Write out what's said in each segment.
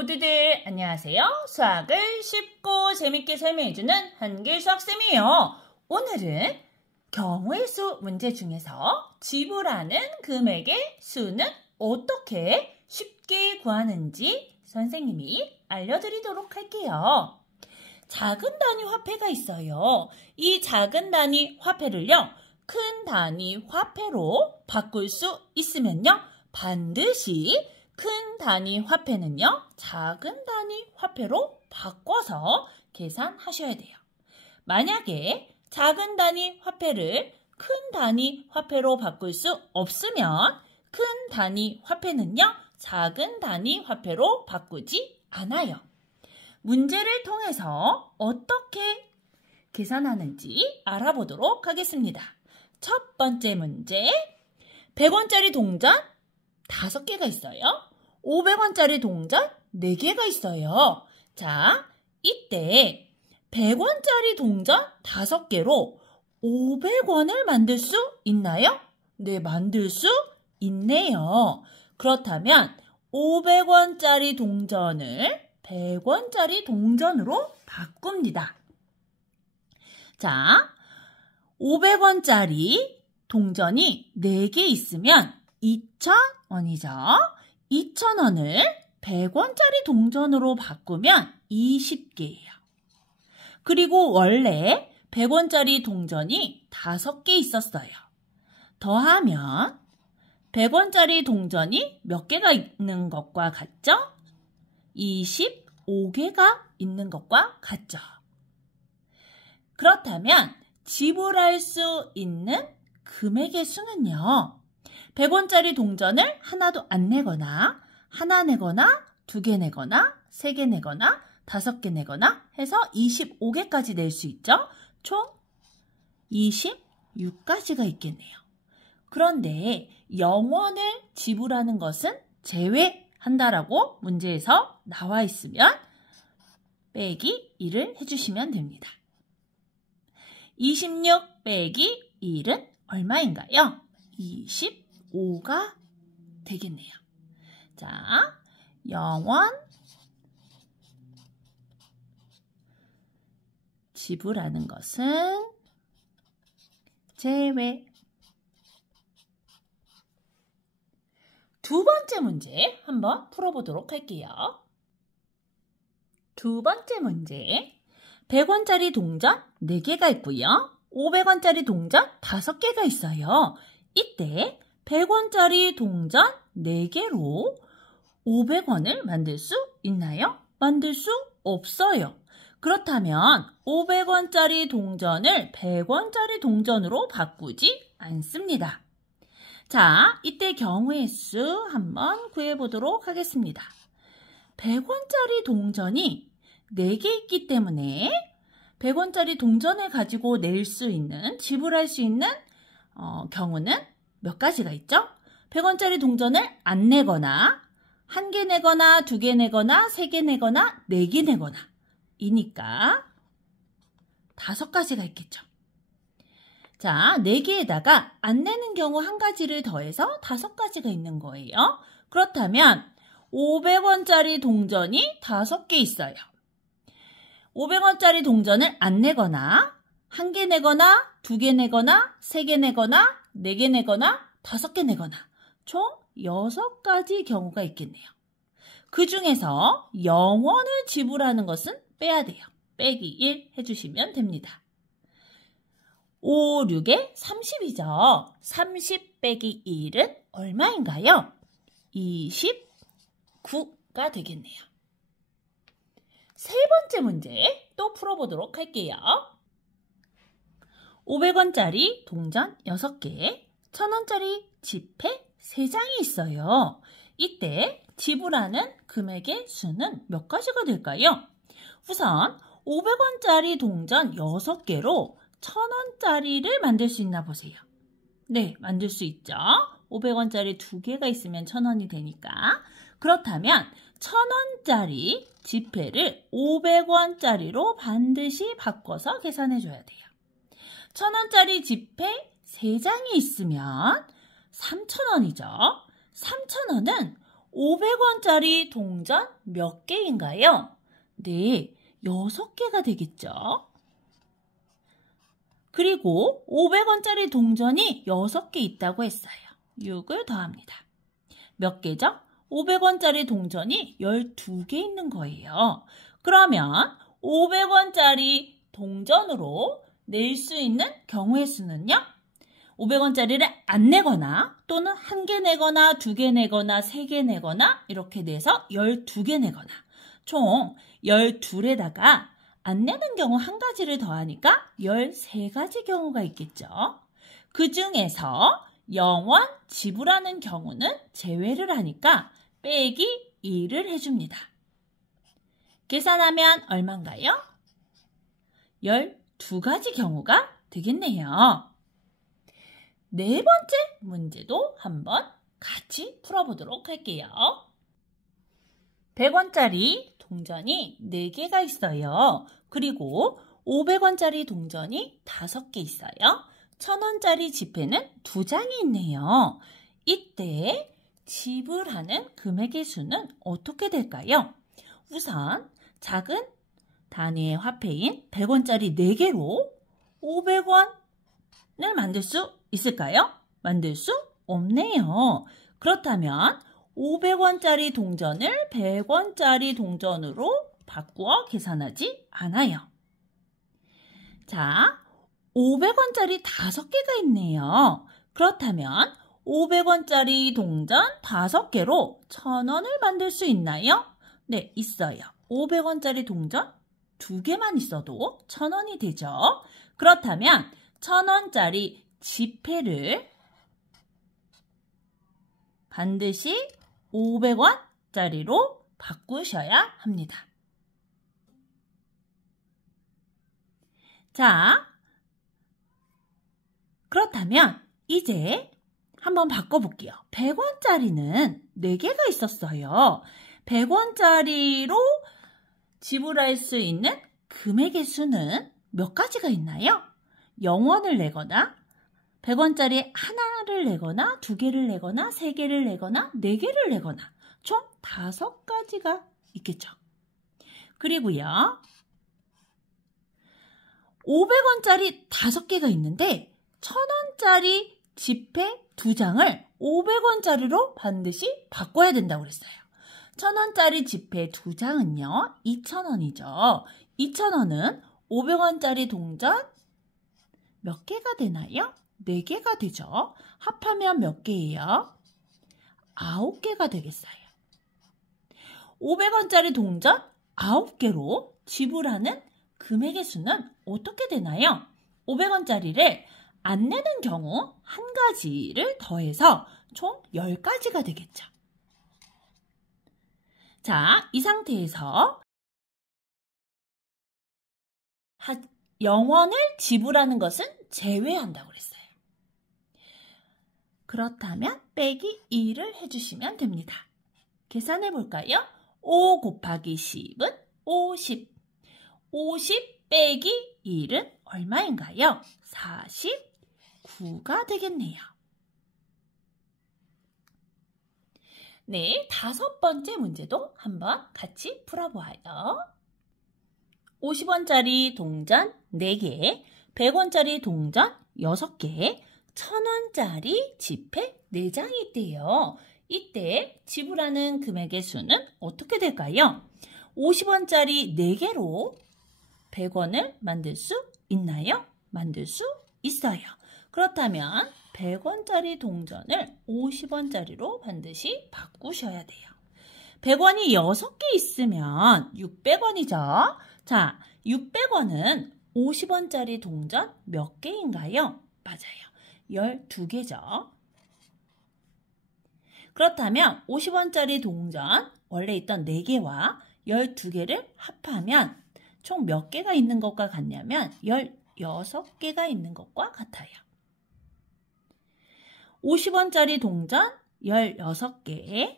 모두들 안녕하세요. 수학을 쉽고 재밌게 설명해주는 한길 수학쌤이에요. 오늘은 경우의 수 문제 중에서 지불하는 금액의 수는 어떻게 쉽게 구하는지 선생님이 알려드리도록 할게요. 작은 단위 화폐가 있어요. 이 작은 단위 화폐를요, 큰 단위 화폐로 바꿀 수 있으면요, 반드시 큰 단위 화폐는요, 작은 단위 화폐로 바꿔서 계산하셔야 돼요. 만약에 작은 단위 화폐를 큰 단위 화폐로 바꿀 수 없으면 큰 단위 화폐는요, 작은 단위 화폐로 바꾸지 않아요. 문제를 통해서 어떻게 계산하는지 알아보도록 하겠습니다. 첫 번째 문제, 100원짜리 동전 5개가 있어요. 500원짜리 동전 4개가 있어요. 자, 이때 100원짜리 동전 5개로 500원을 만들 수 있나요? 네, 만들 수 있네요. 그렇다면 500원짜리 동전을 100원짜리 동전으로 바꿉니다. 자, 500원짜리 동전이 4개 있으면 2,000원이죠. 2,000원을 100원짜리 동전으로 바꾸면 20개예요. 그리고 원래 100원짜리 동전이 5개 있었어요. 더하면 100원짜리 동전이 몇 개가 있는 것과 같죠? 25개가 있는 것과 같죠. 그렇다면 지불할 수 있는 금액의 수는요, 100원짜리 동전을 하나도 안 내거나, 하나 내거나, 2개 내거나, 3개 내거나, 5개 내거나 해서 25개까지 낼 수 있죠. 총 26가지가 있겠네요. 그런데 0원을 지불하는 것은 제외한다라고 문제에서 나와 있으면 빼기 1을 해주시면 됩니다. 26 빼기 1은 얼마인가요? 25가 되겠네요. 자, 0원 지불하는 것은 제외. 두 번째 문제 한번 풀어보도록 할게요. 두 번째 문제, 100원짜리 동전 4개가 있고요. 500원짜리 동전 5개가 있어요. 이때 100원짜리 동전 4개로 500원을 만들 수 있나요? 만들 수 없어요. 그렇다면 500원짜리 동전을 100원짜리 동전으로 바꾸지 않습니다. 자, 이때 경우의 수 한번 구해보도록 하겠습니다. 100원짜리 동전이 4개 있기 때문에 100원짜리 동전을 가지고 낼 수 있는, 지불할 수 있는 경우는 몇 가지가 있죠? 100원짜리 동전을 안 내거나, 1개 내거나, 2개 내거나, 3개 내거나, 4개 내거나 이니까 5가지가 있겠죠. 자, 4개에다가 안 내는 경우 1가지를 더해서 5가지가 있는 거예요. 그렇다면 500원짜리 동전이 5개 있어요. 500원짜리 동전을 안 내거나, 1개 내거나, 2개 내거나, 3개 내거나, 4개 내거나, 5개 내거나 총 6가지 경우가 있겠네요. 그 중에서 0원을 지불하는 것은 빼야 돼요. 빼기 1 해주시면 됩니다. 5, 6에 30이죠. 30 빼기 1은 얼마인가요? 29가 되겠네요. 세 번째 문제 또 풀어보도록 할게요. 500원짜리 동전 6개, 1000원짜리 지폐 3장이 있어요. 이때 지불하는 금액의 수는 몇 가지가 될까요? 우선 500원짜리 동전 6개로 1000원짜리를 만들 수 있나 보세요. 네, 만들 수 있죠. 500원짜리 2개가 있으면 1000원이 되니까. 그렇다면 1000원짜리 지폐를 500원짜리로 반드시 바꿔서 계산해줘야 돼요. 1000원짜리 지폐 3장이 있으면 3000원이죠. 3000원은 500원짜리 동전 몇 개인가요? 네, 6개가 되겠죠. 그리고 500원짜리 동전이 6개 있다고 했어요. 6을 더합니다. 몇 개죠? 500원짜리 동전이 12개 있는 거예요. 그러면 500원짜리 동전으로 낼 수 있는 경우의 수는요? 500원짜리를 안 내거나 또는 1개 내거나 2개 내거나 3개 내거나 이렇게 돼서 12개 내거나 총 12에다가 안 내는 경우 한 가지를 더하니까 13가지 경우가 있겠죠. 그 중에서 0원 지불하는 경우는 제외를 하니까 빼기 2를 해줍니다. 계산하면 얼마인가요? 12가지 경우가 되겠네요. 네 번째 문제도 한번 같이 풀어보도록 할게요. 100원짜리 동전이 4개가 있어요. 그리고 500원짜리 동전이 5개 있어요. 1000원짜리 지폐는 2장이 있네요. 이때 지불하는 금액의 수는 어떻게 될까요? 우선 작은 단위의 화폐인 100원짜리 4개로 500원을 만들 수 있을까요? 만들 수 없네요. 그렇다면 500원짜리 동전을 100원짜리 동전으로 바꾸어 계산하지 않아요. 자, 500원짜리 5개가 있네요. 그렇다면 500원짜리 동전 5개로 1000원을 만들 수 있나요? 네, 있어요. 500원짜리 동전 2개만 있어도 1000원이 되죠. 그렇다면 1000원짜리 지폐를 반드시 500원짜리로 바꾸셔야 합니다. 자, 그렇다면 이제 한번 바꿔볼게요. 100원짜리는 4개가 있었어요. 100원짜리로 지불할 수 있는 금액의 수는 몇 가지가 있나요? 0원을 내거나 100원짜리 하나를 내거나 2개를 내거나 3개를 내거나 4개를 내거나 총 5가지가 있겠죠. 그리고요. 500원짜리 5개가 있는데 1000원짜리 지폐 2장을 500원짜리로 반드시 바꿔야 된다고 그랬어요. 1000원짜리 지폐 2장은요. 2000원이죠. 2000원은 500원짜리 동전 몇 개가 되나요? 4개가 되죠. 합하면 몇 개예요? 9개가 되겠어요. 500원짜리 동전 9개로 지불하는 금액의 수는 어떻게 되나요? 500원짜리를 안 내는 경우 한 가지를 더해서 총 10가지가 되겠죠. 자, 이 상태에서 0원을 지불하는 것은 제외한다고 그랬어요. 그렇다면 빼기 2를 해주시면 됩니다. 계산해 볼까요? 5 곱하기 10은 50. 50 빼기 1은 얼마인가요? 49가 되겠네요. 네, 5번째 문제도 한번 같이 풀어보아요. 50원짜리 동전 4개, 100원짜리 동전 6개, 1000원짜리 지폐 4장이 있대요. 이때 지불하는 금액의 수는 어떻게 될까요? 50원짜리 4개로 100원을 만들 수 있나요? 만들 수 있어요. 그렇다면 100원짜리 동전을 50원짜리로 반드시 바꾸셔야 돼요. 100원이 6개 있으면 600원이죠. 자, 600원은 50원짜리 동전 몇 개인가요? 맞아요. 12개죠. 그렇다면 50원짜리 동전 원래 있던 4개와 12개를 합하면 총 몇 개가 있는 것과 같냐면 16개가 있는 것과 같아요. 50원짜리 동전 16개가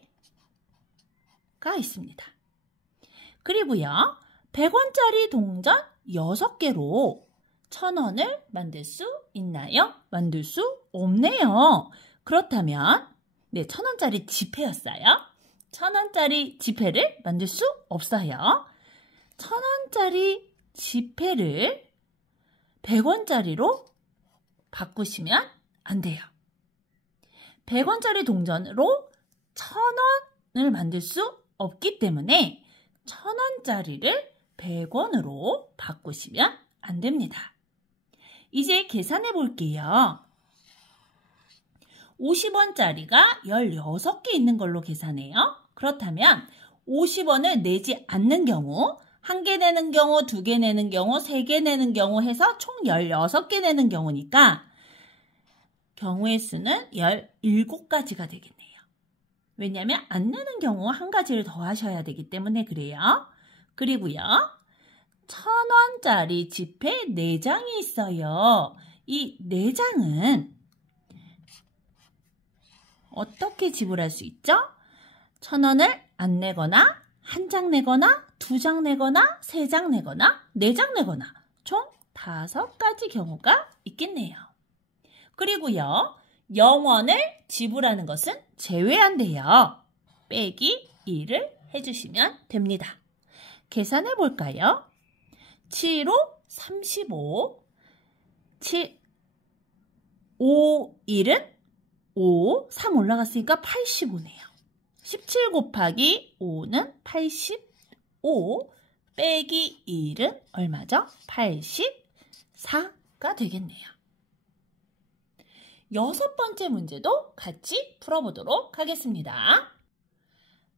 있습니다. 그리고요. 100원짜리 동전 6개로 1000원을 만들 수 있나요? 만들 수 없네요. 그렇다면 1000원짜리 지폐였어요. 1,000원짜리 지폐를 만들 수 없어요. 1,000원짜리 지폐를 100원짜리로 바꾸시면 안 돼요. 100원짜리 동전으로 1,000원을 만들 수 없기 때문에 1,000원짜리를 100원으로 바꾸시면 안 됩니다. 이제 계산해 볼게요. 50원짜리가 16개 있는 걸로 계산해요. 그렇다면 50원을 내지 않는 경우, 1개 내는 경우, 2개 내는 경우, 3개 내는 경우 해서 총 16개 내는 경우니까 경우의 수는 17가지가 되겠네요. 왜냐하면 안 내는 경우 한 가지를 더 하셔야 되기 때문에 그래요. 그리고요. 1,000원짜리 지폐 4장이 있어요. 이 4장은 어떻게 지불할 수 있죠? 1,000원을 안 내거나, 1장 내거나, 2장 내거나, 3장 내거나, 4장 내거나 총 5가지 경우가 있겠네요. 그리고요. 0원을 지불하는 것은 제외한대요. 빼기 2를 해주시면 됩니다. 계산해 볼까요? 7호 35, 5, 1은 5, 3 올라갔으니까 85네요. 17 곱하기 5는 85, 빼기 1은 얼마죠? 84가 되겠네요. 6번째 문제도 같이 풀어보도록 하겠습니다.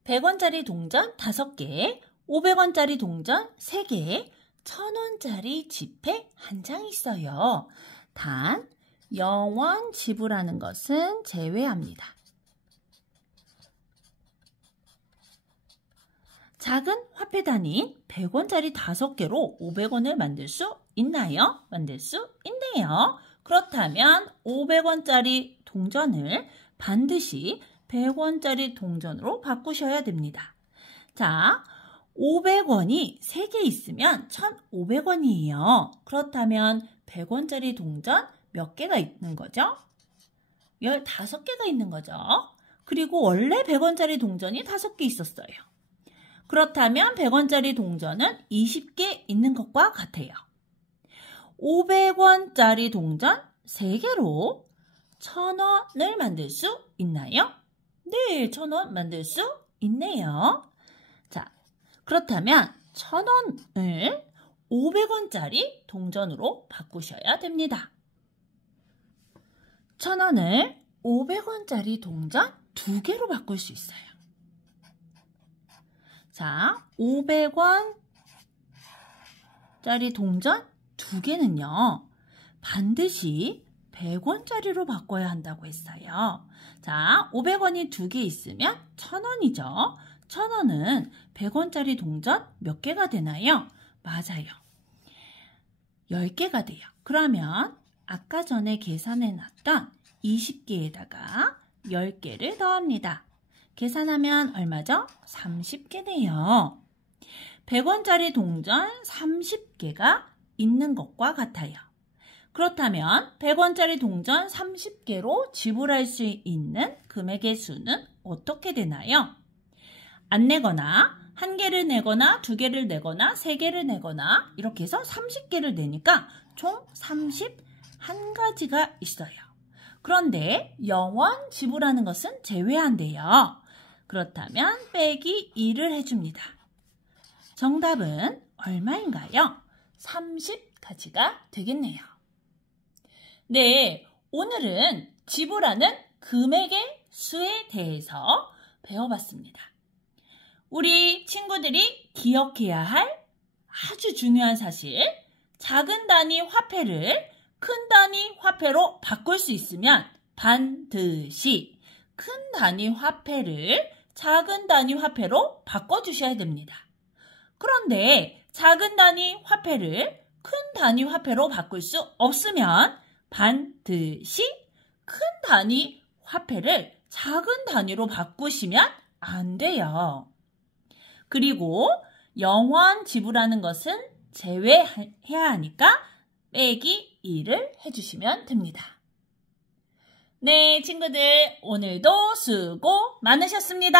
100원짜리 동전 5개, 500원짜리 동전 3개, 1,000원짜리 지폐 1장 있어요. 단 0원 지불하는 것은 제외합니다. 작은 화폐 단위인 100원짜리 5개로 500원을 만들 수 있나요? 만들 수 있네요. 그렇다면 500원짜리 동전을 반드시 100원짜리 동전으로 바꾸셔야 됩니다. 자, 500원이 3개 있으면 1,500원이에요. 그렇다면 100원짜리 동전 몇 개가 있는 거죠? 15개가 있는 거죠. 그리고 원래 100원짜리 동전이 5개 있었어요. 그렇다면 100원짜리 동전은 20개 있는 것과 같아요. 500원짜리 동전 3개로 1,000원을 만들 수 있나요? 네, 1,000원 만들 수 있네요. 자, 그렇다면 1,000원을 500원짜리 동전으로 바꾸셔야 됩니다. 1,000원을 500원짜리 동전 2개로 바꿀 수 있어요. 자, 500원짜리 동전 2개는요. 반드시 100원짜리로 바꿔야 한다고 했어요. 자, 500원이 2개 있으면 1,000원이죠. 1,000원은 100원짜리 동전 몇 개가 되나요? 맞아요. 10개가 돼요. 그러면 아까 전에 계산해 놨던 20개에다가 10개를 더합니다. 계산하면 얼마죠? 30개네요. 100원짜리 동전 30개가 있는 것과 같아요. 그렇다면 100원짜리 동전 30개로 지불할 수 있는 금액의 수는 어떻게 되나요? 안 내거나 1개를 내거나 2개를 내거나 3개를 내거나 이렇게 해서 30개를 내니까 총 31가지가 있어요. 그런데 0원 지불하는 것은 제외한대요. 그렇다면 빼기 2를 해줍니다. 정답은 얼마인가요? 30가지가 되겠네요. 네, 오늘은 지불하는 금액의 수에 대해서 배워봤습니다. 우리 친구들이 기억해야 할 아주 중요한 사실, 작은 단위 화폐를 큰 단위 화폐로 바꿀 수 있으면 반드시 큰 단위 화폐를 작은 단위 화폐로 바꿔주셔야 됩니다. 그런데 작은 단위 화폐를 큰 단위 화폐로 바꿀 수 없으면 반드시 큰 단위 화폐를 작은 단위로 바꾸시면 안 돼요. 그리고 0원 지불하는 것은 제외해야 하니까 빼기 2를 해주시면 됩니다. 네, 친구들 오늘도 수고 많으셨습니다.